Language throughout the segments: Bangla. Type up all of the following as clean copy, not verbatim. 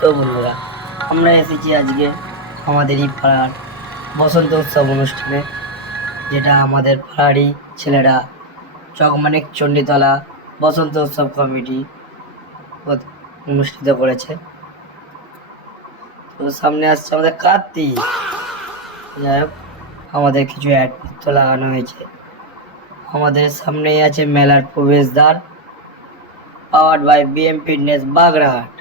তো বন্ধুরা, আমরা এসেছি আজকে আমাদেরই পাড়ার বসন্ত উৎসব অনুষ্ঠানে, যেটা আমাদের পাড়ারই ছেলেরা চকমানিক চণ্ডীতলা বসন্ত উৎসব কমিটি অনুষ্ঠিত করেছে। তো সামনে আসছে আমাদের কার্তিক। যাই হোক, আমাদের কিছু অ্যাডপত্র লাগানো হয়েছে। আমাদের সামনেই আছে মেলার প্রবেশদ্বার, পাওয়ার্ড বাই বিএম ফিটনেস বাগড়াহাট।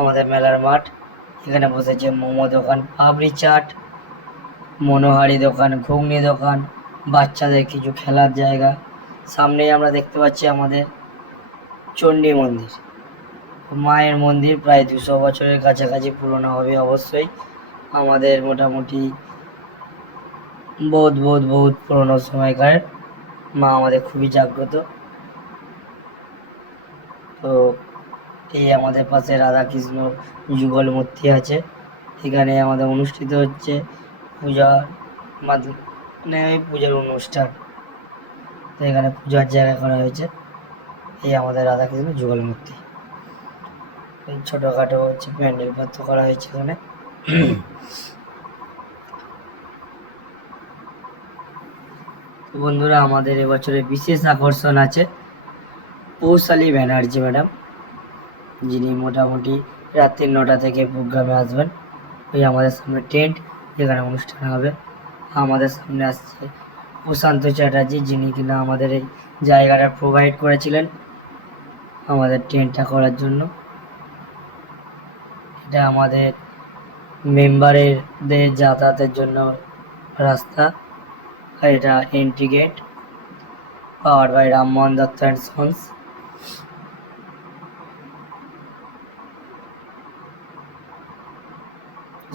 আমাদের মেলার মাঠ, এখানে বসেছে মোমো দোকান, পাপড়ি চাট, মনোহারি দোকান, ঘুগনি দোকান, বাচ্চাদের কিছু খেলার জায়গা। সামনেই আমরা দেখতে পাচ্ছি আমাদের চণ্ডী মন্দির, মায়ের মন্দির, প্রায় 200 বছরের কাছাকাছি পুরনো হবে অবশ্যই। আমাদের মোটামুটি বহুত পুরনো সময়কার মা, আমাদের খুবই জাগ্রত। তো এই আমাদের পাশে রাধাকৃষ্ণ যুগল মূর্তি আছে। এখানে আমাদের অনুষ্ঠিত হচ্ছে পূজার মানে পূজার অনুষ্ঠান। তো এখানে পূজার জায়গা করা হয়েছে। এই আমাদের রাধাকৃষ্ণ যুগল মূর্তি। এই ছোটোখাটো হচ্ছে প্যান্ডেল পত্র করা হয়েছে এখানে। বন্ধুরা, আমাদের এবছরে বিশেষ আকর্ষণ আছে পৌশালী ব্যানার্জি ম্যাডাম, যিনি মোটামুটি রাত্রি 9টা থেকে প্রোগ্রামে আসবেন। ওই আমাদের সামনে টেন্ট, যেখানে অনুষ্ঠান হবে। আমাদের সামনে আসছে প্রশান্ত চ্যাটার্জি, যিনি কিনা আমাদের এই জায়গাটা প্রোভাইড করেছিলেন আমাদের টেন্টটা করার জন্য। এটা আমাদের মেম্বারদের যাতায়াতের জন্য রাস্তা, আর এটা entry gate, power by Rammohan Dutta and sons.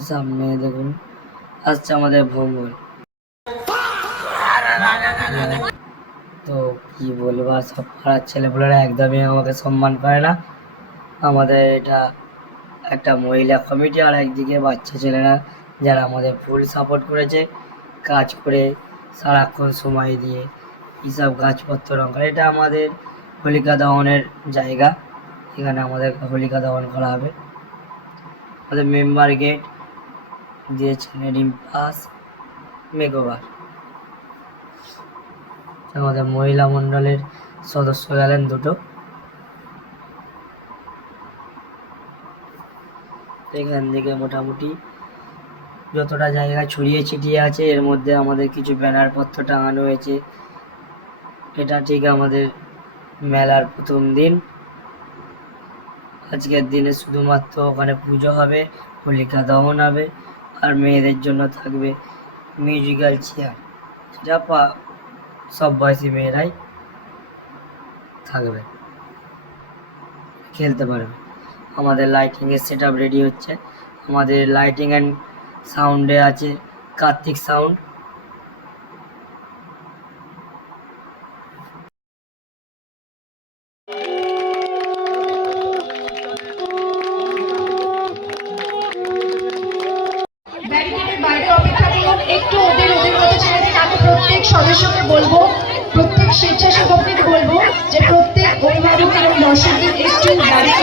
সামনে দেখুন আসছে আমাদের ভঙ্গল। তো কি বলবো, সব পাড়ার ছেলেপুলেরা একদমই আমাকে সম্মান করে না। আমাদের এটা একটা মহিলা কমিটি, আর একদিকে বাচ্চা ছেলেরা যারা আমাদের ফুল সাপোর্ট করেছে, কাজ করে সারাক্ষণ সময় দিয়ে এইসব গাছপত্র রঙ করে। এটা আমাদের হোলিকা দহনের জায়গা, এখানে আমাদের হোলিকা দহন করা হবে। আমাদের মেম্বার গেট দিয়েছেন রিম্পাস মেঘোবার। আমাদের মহিলা মণ্ডলের সদস্য গেলেন 2টো। এখান থেকে মোটামুটি যতটা জায়গা ছড়িয়ে ছিটিয়ে আছে, এর মধ্যে আমাদের কিছু ব্যানার পত্র টাঙানো হয়েছে। এটা ঠিক আমাদের মেলার প্রথম দিন। আজকের দিনে শুধুমাত্র ওখানে পুজো হবে, হোলিকা দহন হবে, আর মেয়েদের জন্য থাকবে মিউজিক্যাল চেয়ার, যেটা সব বয়সী মেয়েরাই থাকবে, খেলতে পারবে। আমাদের লাইটিংয়ের সেট আপ রেডি হচ্ছে। আমাদের লাইটিং অ্যান্ড সাউন্ডে আছে কার্তিক সাউন্ড। একটু ওদের মতো ছেড়ে দিন। আমি প্রত্যেক সদস্যকে বলবো, প্রত্যেক স্বেচ্ছাসেবকদের বলবো যে প্রত্যেক অভিভাবক এবং দর্শকদের একটু গাড়ির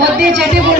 মধ্যে যেতে বলবো।